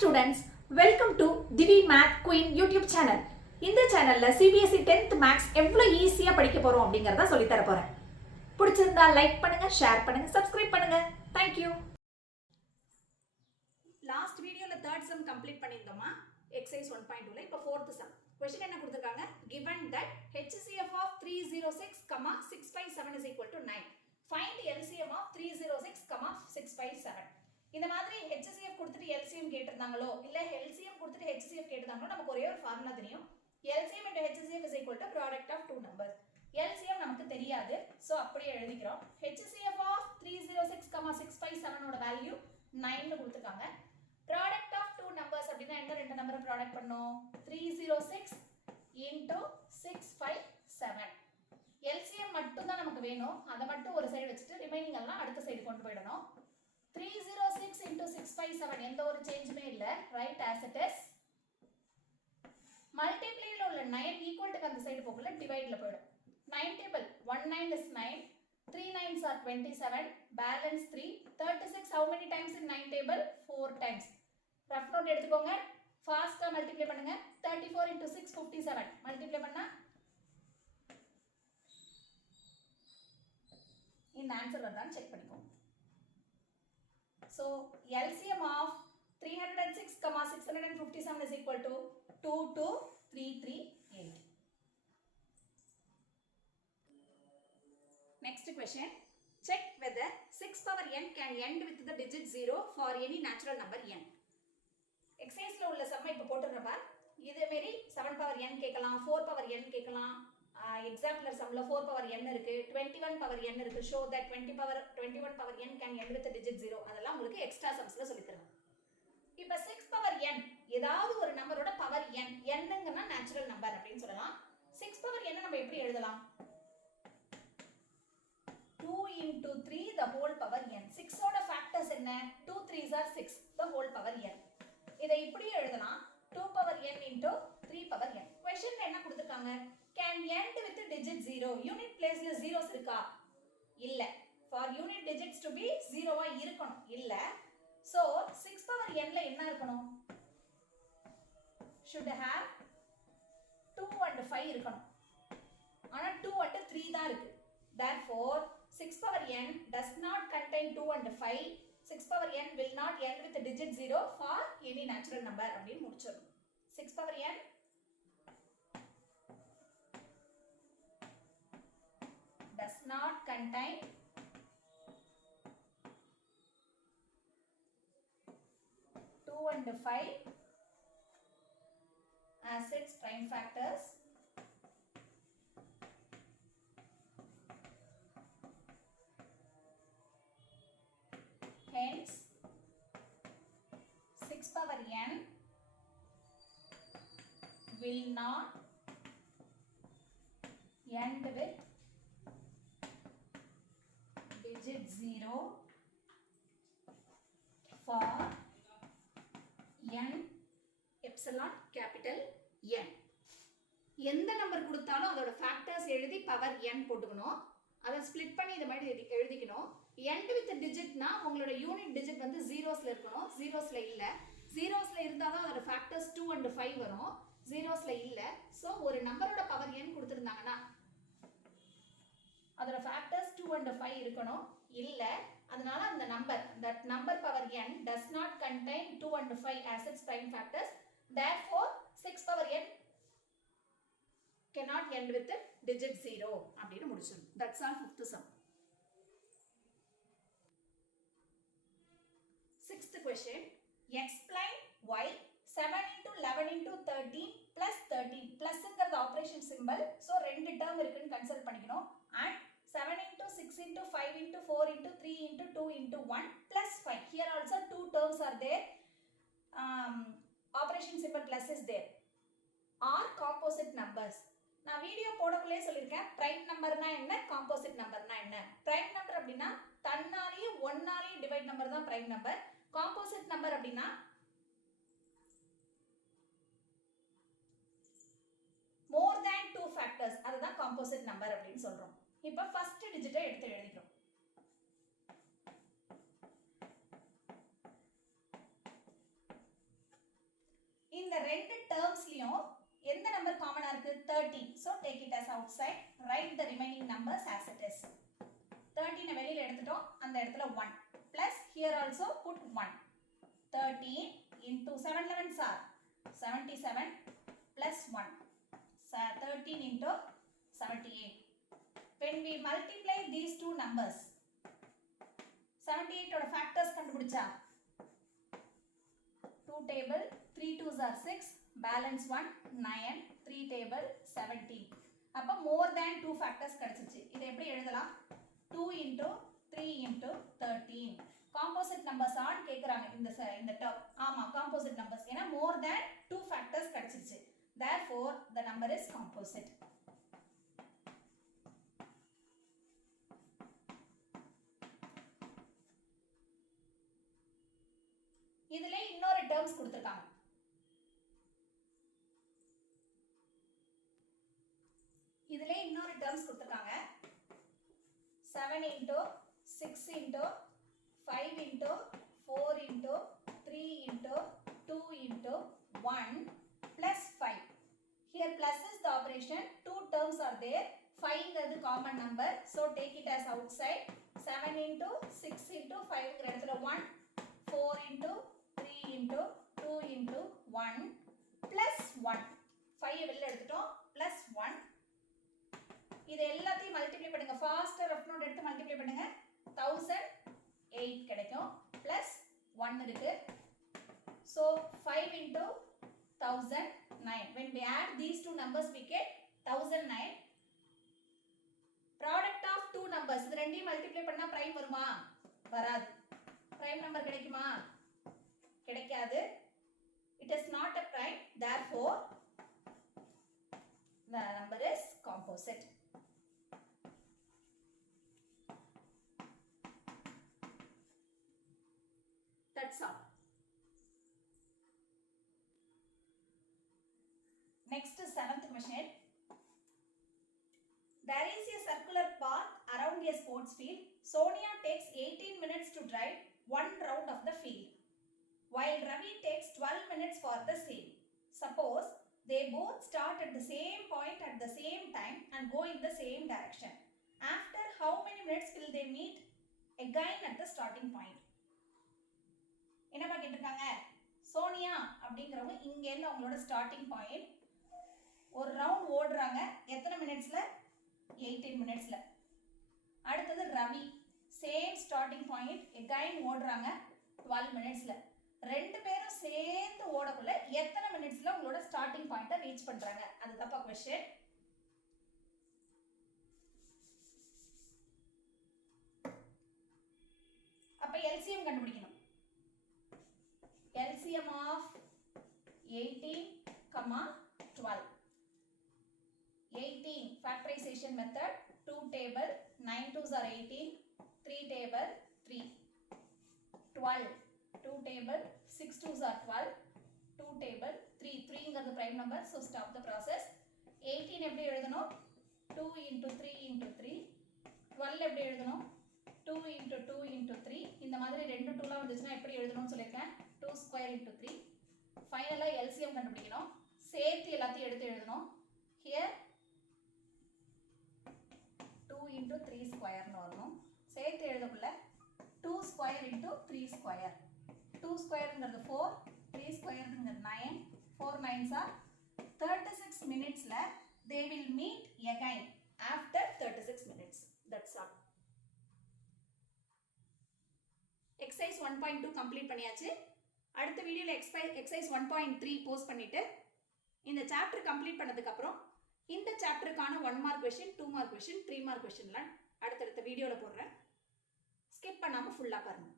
students, welcome to Divi Math Queen YouTube channel. இந்த சேனல்ல CBSE 10th Maths எவ்வளவு ஈஸியா படிக்க போறோம் அப்படிங்கறத சொல்லி தர போறேன். பிடிச்சிருந்தா லைக் பண்ணுங்க, ஷேர் பண்ணுங்க, சப்ஸ்கிரைப் பண்ணுங்க. Thank you. லாஸ்ட் வீடியோல third sum கம்ப்ளீட் பண்ணிருந்தோமா? Exercise 1.2ல இப்ப fourth sum. Question என்ன கொடுத்திருக்காங்க? Given that HCF of 306, 657 is equal to 9. Find LCM of 306, 657. இந்த மாதிரி HCF கொடுத்துட்டு LCM கேட்டிருந்தாங்களோ இல்ல LCM கொடுத்துட்டு HCF கேட்டிருந்தாங்களோ நமக்கு ஒரே ஒரு ஃபார்முலா தெரியும். LCM into HCF is equal to product of two numbers. LCM நமக்கு தெரியாது, சோ அப்படியே எழுதிக்கிறோம். HCF of 306, 657 ஓட வேல்யூ 9 னு கொடுத்திருக்காங்க. Product of two numbers அப்படினா என்ன ரெண்டு நம்பரை ப்ராடக்ட் பண்ணோம்? 306 into 657. LCM மட்டும் தான் நமக்கு வேணும். அத மட்டும் ஒரு சைடு வச்சிட்டு ரிமைனிங் எல்லாம் அடுத்த சைடு கொண்டு போய்டணும். 306 into 657 எந்த ஒரு சேஞ்சுமே இல்ல, ரைட் as it is. மல்டிப்ளைல உள்ள 9 ஈக்குவல் டு அந்த சைடு போகல, டிவைட்ல போய்டும். 9 டேபிள் 19 is 9, 3 9s are 27, balance 3. 36 how many times in 9 table? 4 times. ரஃப் நோட் எடுத்துக்கோங்க, ஃபாஸ்டா மல்டிப்ளை பண்ணுங்க. 34 into 6 57 மல்டிப்ளை பண்ணா இந்த ஆன்சர் வருதான்னு செக் பண்ணிக்கோங்க. So LCM of 306, 657 is equal to 22338. Next question. Check whether 6 power n can end with the digit 0 for any natural number n. Exercise உள்ள சம்ம இப்ப போட்டுறப்ப இதே மாதிரி 7 power n கேட்கலாம், 4 power n கேட்கலாம். Example sumல 4 power n இருக்கு, 21 power n இருக்கு. Show that 21 power n can end with the digit 0. அதெல்லாம் உங்களுக்கு எக்ஸ்ட்ரா சம்ஸ்ல சொல்லி தரேன். இப்போ 6 power n ஏதாவது ஒரு நம்பரோட பவர் n, nங்கனா நேச்சுரல் நம்பர் அப்படினு சொல்லலாம். 6 power n நம்ம எப்படி எழுதலாம்? 2 into 3 the whole power n. 6 ஓட ஃபேக்டர்ஸ் என்ன? 2 3s are 6 the whole power n. இதை இப்படி எழுதலாம் 2 power n into 3 power n. Question என்ன கொடுத்திருக்காங்க? Can end with digit 0. Unit placeல zeros இருக்கா? இல்ல. For unit digits to be 0 இருக்கணும். இல்ல. So 6 power n ல என்ன இருக்கணும்? Should have 2 and 5 இருக்கணும். ஆனா 2 and 3 தான் இருக்கு. Therefore 6 power n does not contain 2 and 5. 6 power n will not end with digit 0 for any natural number அப்படின்னு முடிச்சிடணும். 6 power n does not contain 2 and 5 as its prime factors. Hence 6 power n will not end with digit 0 for n epsilon capital N. எந்த நம்பர் கொடுத்தாலும் அதோட ஃபேக்டர்ஸ் எழுதி power n போட்டுக்கணும். அதை ஸ்ப்ளிட் பண்ணி இந்த மாதிரி எழுதிக்கணும். end with digitனா உங்களோட யூனிட் டிஜிட் வந்து ஜீரோஸ்ல இருக்கணும். ஜீரோஸ்ல இல்ல. ஜீரோஸ்ல இருந்தா தான் அதோட ஃபேக்டர்ஸ் 2 and 5 வரும். ஜீரோஸ்ல இல்ல. சோ ஒரு நம்பரோட பவர் n கொடுத்திருந்தாங்கன்னா அதோட ஃபேக்டர்ஸ் 2 and 5 இருக்கணும். இல்ல. அதனால அந்த number that number power n does not contain 2 and 5 as its prime factors. Therefore 6 power n cannot end with the digit 0 அப்படினு முடிச்சிரும். That's all fifth sum. Sixth question. Explain why 7 into 11 into 13 plus 13 plusங்கிறது operation symbol. So ரெண்டு term இருக்குன்னு consider பண்ணிக்கணும். And 7 into 6 into 5 into 4 into 3 into 2 into 1 plus 5. Here also two terms are there. Operation symbol plus is there. Are composite numbers. நான் வீடியோ போடக்குள்ளே சொல்லியிருக்கேன் பிரைம் நம்பர்னா என்ன, காம்போசிட் நம்பர்னா என்ன. பிரைம் நம்பர் அப்படின்னா தன்னாலேயே ஒன்னாலேயே டிவைட் நம்பர் தான் பிரைம் நம்பர். காம்போசிட் நம்பர் அப்படின்னா more than 2 factors, அதுதான் காம்போசிட் நம்பர் அப்படின்னு சொல்றோம். இப்போ ஃபர்ஸ்ட் டிஜிட்டை எடுத்து எழுதிக்கிறோம். 13. So take it as outside. Write the remaining numbers as it is. 13 வெளியில எடுத்துட்டோம், அந்த இடத்துல 1. Plus here also put 1. 13 into 7 11s are 77 plus 1. 13 into 78. When we multiply these two numbers, 78 oda factors கண்டுபிடிச்சா 2 table 3 2s are 6, balance 1 9, 3 table 17. அப்ப more than 2 factors கிடைச்சிச்சு. இதை எப்படி எழுதலாம்? 2 into 3 into 13. Composite numbers ஆன் கேக்குறாங்க இந்த term. ஆமா composite numbers. ஏன்னா more than 2 factors கிடைச்சிச்சு. Therefore the number is composite. இதுல இன்னொரு terms கொடுத்திருக்காங்க. இதுல இன்னொரு terms கொடுத்திருக்காங்க. 7 into 6 into 5 into 4 into 3 into 2 into 1 plus 5. Here plus is the operation. Two terms are there. 5 is the common number. So take it as outside. 7 into 6 into 5 இடத்துல 1. 4 into 3 into 2 into 1 plus 1. 5 வெளியில எடுத்துட்டோம் plus 1. இது எல்லாத்தையும் மல்டிப்ளை பண்ணுங்க. ஃபாஸ்டா ரஃப் நோட் எடுத்து மல்டிப்ளை பண்ணுங்க. 1008 கிடைக்கும் plus 1 இருக்கு. So 5 into 1009. When we add these two numbers we get 1009. Product of two numbers இது ரெண்டையும் மல்டிப்ளை பண்ணா பிரைம் வருமா? வராது. பிரைம் நம்பர் கிடைக்குமா? கிடைக்காது. It is not a prime. Therefore the number is composite. That's all. Next, seventh question. There is a circular path around a sports field. Sonia takes 18 minutes to drive one round of the field, while Ravi takes 12 minutes for the same. Suppose they both start at the same point at the same time and go in the same direction. After how many minutes will they meet again at the starting point? என்னப்பா கேட்டிருக்காங்க? சோனியா அப்படிங்கிறவங்க இங்க இருந்து அவங்களோட starting point ஒரு ரவுண்ட் ஓடுறாங்க. எத்தனை மினிட்ஸ்ல? 18 மினிட்ஸ்ல. அடுத்தது Ravi same starting point again ஓடுறாங்க 12 மினிட்ஸ்ல. ரெண்டு பேரும் சேர்ந்து ஓடக்குள்ள எத்தனை மினிட்ஸ்ல உங்களோட ஸ்டார்டிங் பாயிண்ட ரீச் பண்றாங்க? அதுதான்ப்பா क्वेश्चन. அப்ப LCM கண்டுபிடிக்கணும். LCM of 18, 12. 18 factorization method, 2 table, 9 2s are 18, 3 table, 3. 12, 2 table, 6 2s are 12, 2 table, 3. 3 is the prime number, so stop the process. 18 எப்படி எழுதணும்? 2 into 3 into 3. 12 எப்படி எழுதணும்? 2 into 2 into 3. இந்த மாதிரி ரெண்டு 2லாம் வந்துச்சுன்னா எப்படி எழுதணும்னு சொல்லியிருக்கேன். 2 square into 3. ஃபைனலாக LCM கண்டுபிடிக்கணும். சேர்த்து எல்லாத்தையும் எடுத்து எழுதணும். Here 2 into 3 squareன்னு வரணும். சேர்த்து எழுதக்குள்ள 2 square into 3 square. 2 squareங்கிறது 4, 3 squareங்கிறது 9, 4 9s are 36 minutesல they will meet again after 36 minutes. That's all. Exercise 1.2 complete பண்ணியாச்சு. அடுத்த வீடியோல exercise 1.3 போஸ்ட் பண்ணிட்டு இந்த சாப்டர் கம்ப்ளீட் பண்ணதுக்கு அப்புறம் இந்த சாப்டருக்கான 1 mark question, 2 mark question, 3 mark क्वेश्चनலாம் அடுத்தடுத்த வீடியோல போடுறேன். ஸ்கிப் பண்ணாம ஃபுல்லா பாருங்க.